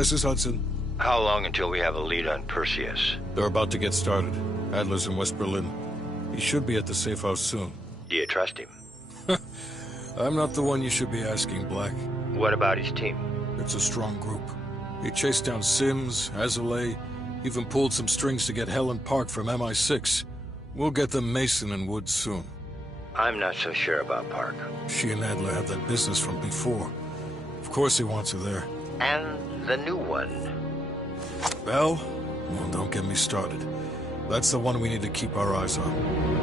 This is Hudson. How long until we have a lead on Perseus? They're about to get started. Adler's in West Berlin. He should be at the safe house soon. Do you trust him? I'm not the one you should be asking, Black. What about his team? It's a strong group. He chased down Sims, Azalea, even pulled some strings to get Helen Park from MI6. We'll get them Mason and Woods soon. I'm not so sure about Park. She and Adler have that business from before. Of course he wants her there. And the new one. Bell? Well, don't get me started. That's the one we need to keep our eyes on.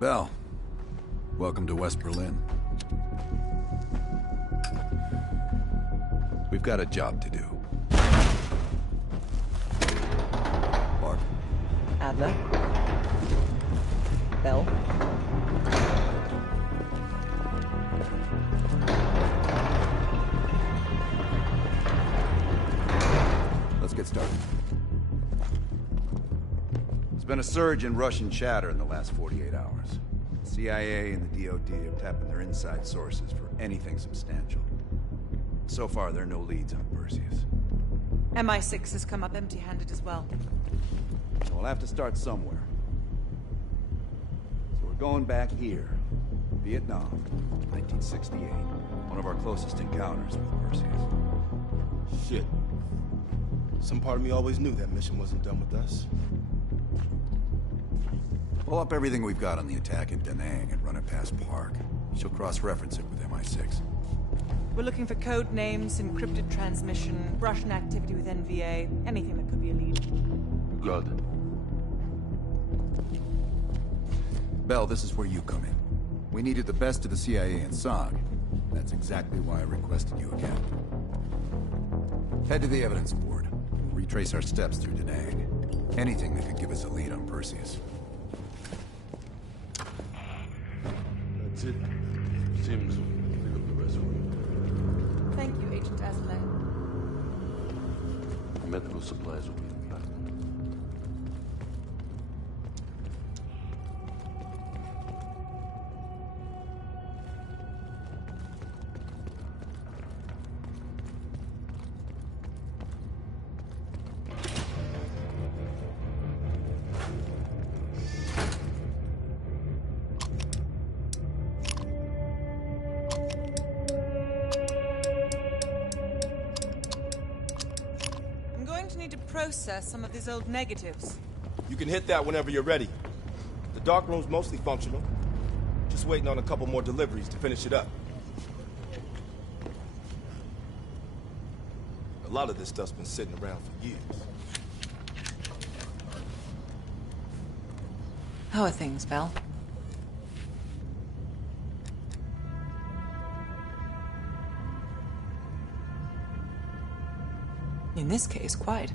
Bell, welcome to West Berlin. We've got a job to do. Park. Adler. Bell. Let's get started. There's been a surge in Russian chatter in the last 48 hours. The CIA and the DoD are tapping their inside sources for anything substantial. So far, there are no leads on Perseus. MI6 has come up empty-handed as well. So we'll have to start somewhere. So we're going back here. Vietnam, 1968. One of our closest encounters with Perseus. Shit. Some part of me always knew that mission wasn't done with us. Pull up everything we've got on the attack in Da Nang and run it past Park. She'll cross-reference it with MI6. We're looking for code names, encrypted transmission, Russian activity with NVA, anything that could be a lead. Good. Bell, this is where you come in. We needed the best of the CIA and SOG. That's exactly why I requested you again. Head to the evidence board. Retrace our steps through Da Nang. Anything that could give us a lead on Perseus. That's it. Sims will pick up the rest for you. Thank you, Agent Azalea. Medical supplies will be back. Process some of these old negatives. You can hit that whenever you're ready. The dark room's mostly functional. Just waiting on a couple more deliveries to finish it up. lot of this stuff's been sitting around for years. How are things, Belle? In this case, quite.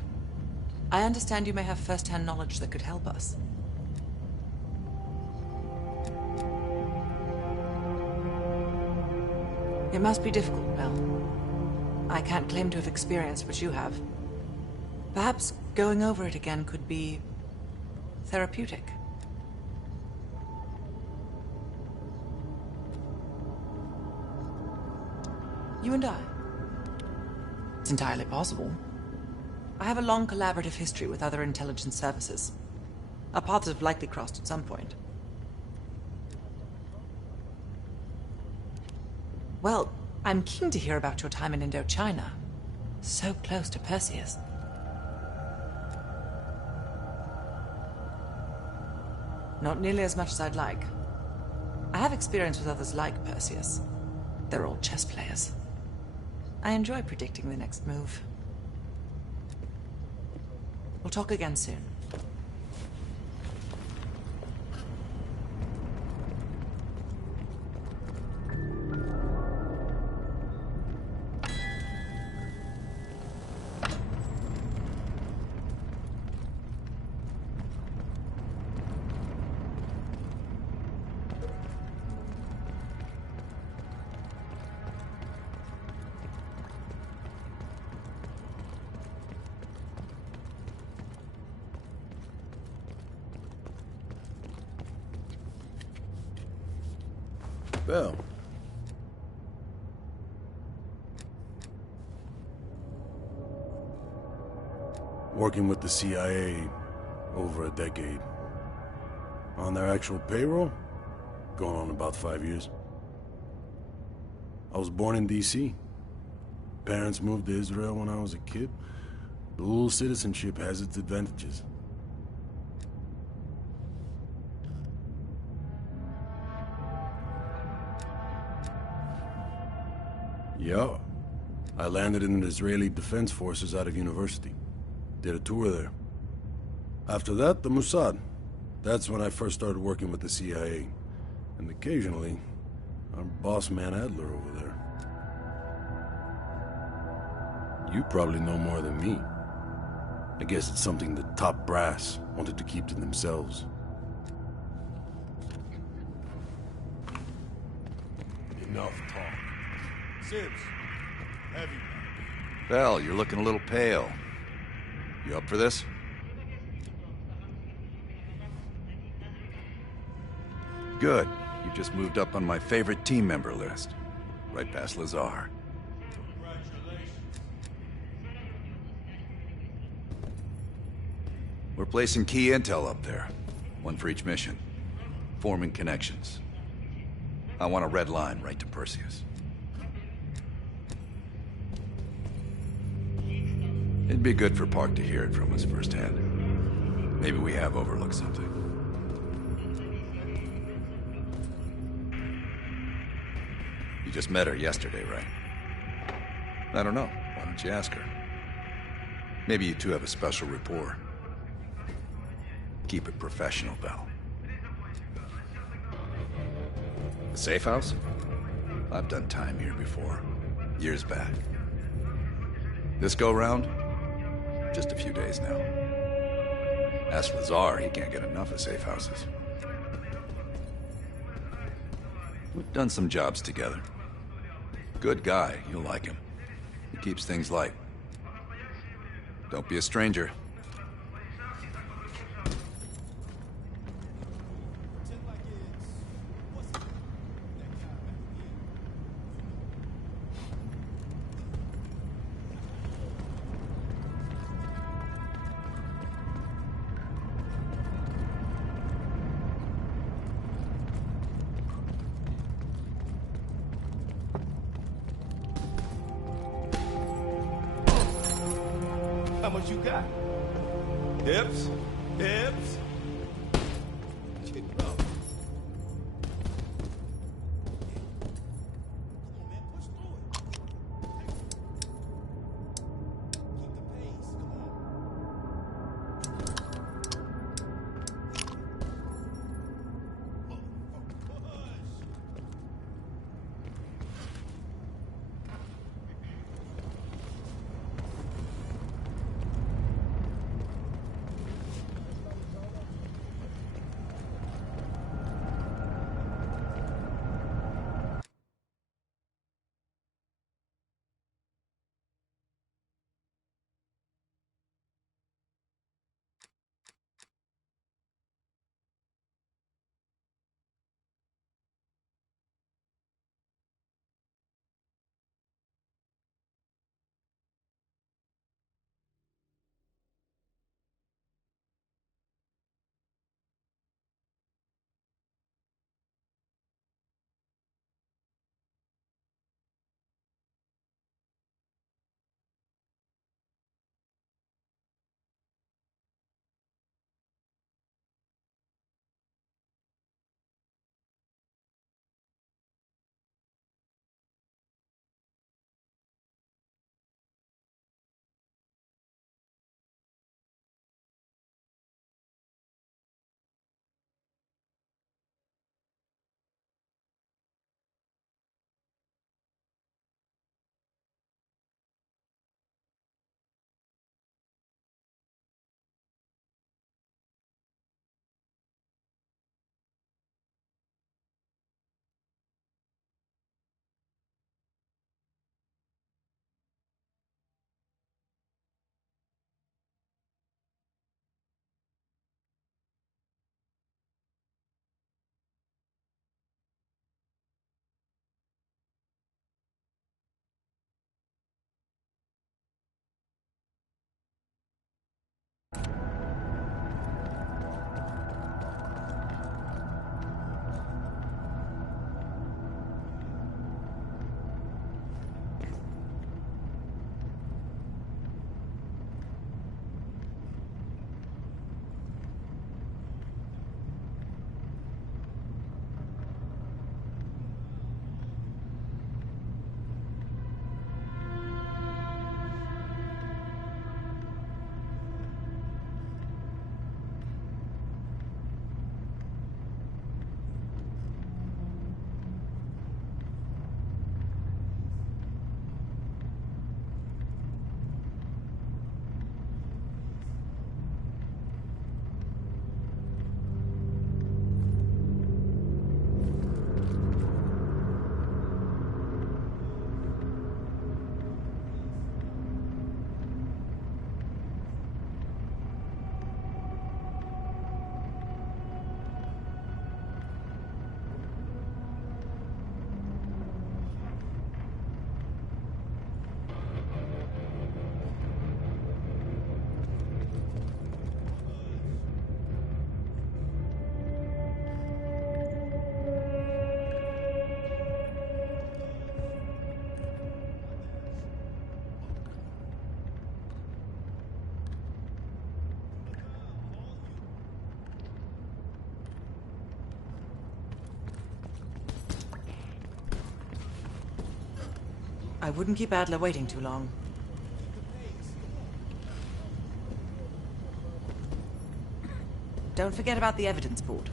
I understand you may have first-hand knowledge that could help us. It must be difficult, Belle. I can't claim to have experienced what you have. Perhaps going over it again could be therapeutic. You and I. It's entirely possible. I have a long collaborative history with other intelligence services. Our paths have likely crossed at some point. Well, I'm keen to hear about your time in Indochina. So close to Perseus. Not nearly as much as I'd like. I have experience with others like Perseus. They're all chess players. I enjoy predicting the next move. We'll talk again soon. Belle. Working with the CIA over a decade. On their actual payroll, going on about 5 years. I was born in D.C. Parents moved to Israel when I was a kid. Dual citizenship has its advantages. Yeah. I landed in the Israeli Defense Forces out of university. Did a tour there. After that, the Mossad. That's when I first started working with the CIA. And occasionally, our boss man Adler over there. You probably know more than me. I guess it's something the top brass wanted to keep to themselves. Enough talk. Sims, heavy. Belle, you're looking a little pale. You up for this? Good. You just moved up on my favorite team member list. Right past Lazar. We're placing key intel up there. One for each mission. Forming connections. I want a red line right to Perseus. It'd be good for Park to hear it from us firsthand. Maybe we have overlooked something. You just met her yesterday, right? I don't know. Why don't you ask her? Maybe you two have a special rapport. Keep it professional, Belle. The safe house? I've done time here before. Years back. This go-round? Just a few days now. Ask Lazar, he can't get enough of safe houses. We've done some jobs together. Good guy, you'll like him. He keeps things light. Don't be a stranger. How much you got? Hips? Hips? Get up. I wouldn't keep Adler waiting too long. Don't forget about the evidence board.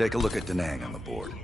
Take a look at Da Nang on the board.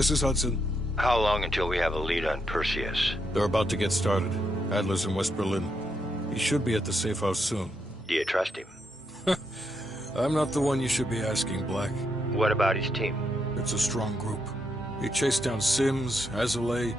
This is Hudson. How long until we have a lead on Perseus? They're about to get started. Adler's in West Berlin. He should be at the safe house soon. Do you trust him? I'm not the one you should be asking, Black. What about his team? It's a strong group. He chased down Sims, Azalea,